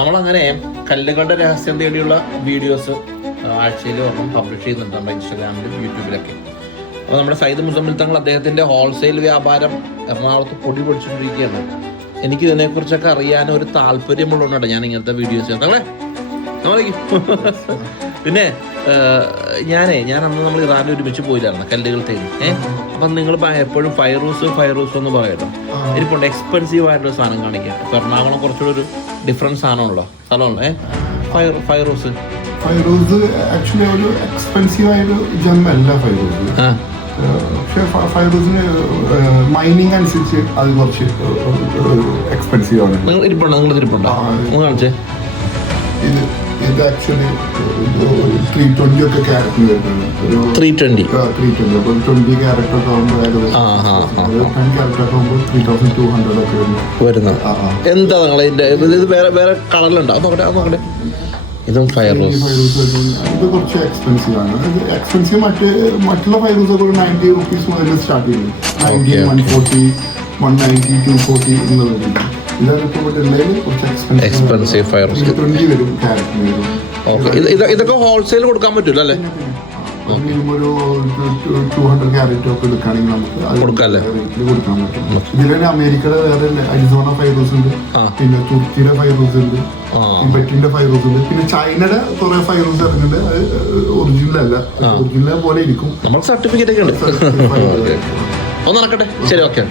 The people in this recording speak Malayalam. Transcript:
നമ്മളങ്ങനെ കല്ലുകളുടെ രഹസ്യം തേടിയുള്ള വീഡിയോസ് ആഴ്ചയിൽ ഒരെണ്ണം പബ്ലിഷ് ചെയ്യുന്നുണ്ട് നമ്മുടെ ഇൻസ്റ്റാഗ്രാമിലും യൂട്യൂബിലൊക്കെ. അപ്പോൾ നമ്മുടെ സയ്യിദ് മുസമ്മിൽ തങ്ങൾ അദ്ദേഹത്തിൻ്റെ ഹോൾസെയിൽ വ്യാപാരം എറണാകുളത്ത് പൊടി പൊടിച്ചുകൊണ്ടിരിക്കുകയാണ്. എനിക്ക് ഇതിനെക്കുറിച്ചൊക്കെ അറിയാൻ ഒരു താല്പര്യമുള്ളതുകൊണ്ടാണ് ഞാൻ ഇങ്ങനത്തെ വീഡിയോസ് ചെയ്യുന്നത്. പിന്നെ ഞാൻ അന്ന് നമ്മൾ ഇറാനിൽ ഒരുമിച്ച് പോയില്ലായിരുന്നു കല്ലുകൾ തേടി. അപ്പം നിങ്ങൾ എപ്പോഴും ഫൈറൂസ് എന്ന് പറയുമല്ലോ. എനിക്കുണ്ട് എക്സ്പെൻസീവ് ആയിട്ടുള്ള സാധനം കാണിക്കാം. ഇപ്പം എറണാകുളം കുറച്ചുകൂടെ ഒരു ഡിഫറൻറ്റ് സാധനമുള്ള സ്ഥലമുള്ള ഫൈറൂസ് ആക്ച്വലി ഒരു എക്സ്പെൻസീവ് ആയൊരു ജമ്മല്ല ഫൈറൂസ്. പക്ഷെ ഫൈറൂസിന് മൈനിങ് അനുസരിച്ച് അത് കുറച്ച് എക്സ്പെൻസീവ് ആണ്. നിങ്ങൾ ഇരിപ്പുണ്ടോ കാണിച്ചേ. ഇത് ആക്ച്വലി 320 ഒക്കെ ക്യാരറ്റിന് വരുന്നത്. 320 അപ്പോൾ 20 ക്യാരറ്റ് ഒക്കെ ആകുമ്പോൾ 10 ക്യാരറ്റ് ഒക്കെ ആകുമ്പോൾ 3200 ഒക്കെ വരുന്നത്. എന്താ ഇത് വേറെ കളറിലുണ്ടോ? നോക്കട്ടെ. ഇതും ഫൈറൂസ്. ഇത് കുറച്ച് എക്സ്പെൻസീവ് ആണ്. എക്സ്പെൻസീവ് മറ്റുള്ള ഫൈറൂസ് ഒക്കെ ഒരു 90 rupees മുതൽ സ്റ്റാർട്ട് ചെയ്യുന്നു. 90, 140, 190, 240 എന്നുള്ളത്. Expensive Fairuz. ഇതൊക്കെ ഹോൾസെയിൽ കൊടുക്കാൻ പറ്റൂല അല്ലേ? ഒരു 200 ക്യാരറ്റ് ഒക്കെ എടുക്കുകയാണെങ്കിൽ നമുക്ക് കൊടുക്കാൻ പറ്റും. ഇതിൽ അമേരിക്കയുടെ വേറെ അരിസോണ ഫൈറൂസ് ഉണ്ട്, പിന്നെ തുർക്കിയുടെ ഫൈറൂസ് ഉണ്ട്, ടിബറ്റിന്റെ ഫൈറൂസ് ഉണ്ട്, പിന്നെ ചൈനയുടെ കുറെ ഫൈറൂസ് ഇറങ്ങുന്നുണ്ട്. അത് ഒറിജിനൽ അല്ല, ഒറിജിനൽ പോലെ ഇരിക്കും. നമ്മൾ സർട്ടിഫിക്കറ്റ് ഒക്കെ ഉണ്ട്. ഒന്ന് നടക്കട്ടെ. ശരി, ഓക്കെ.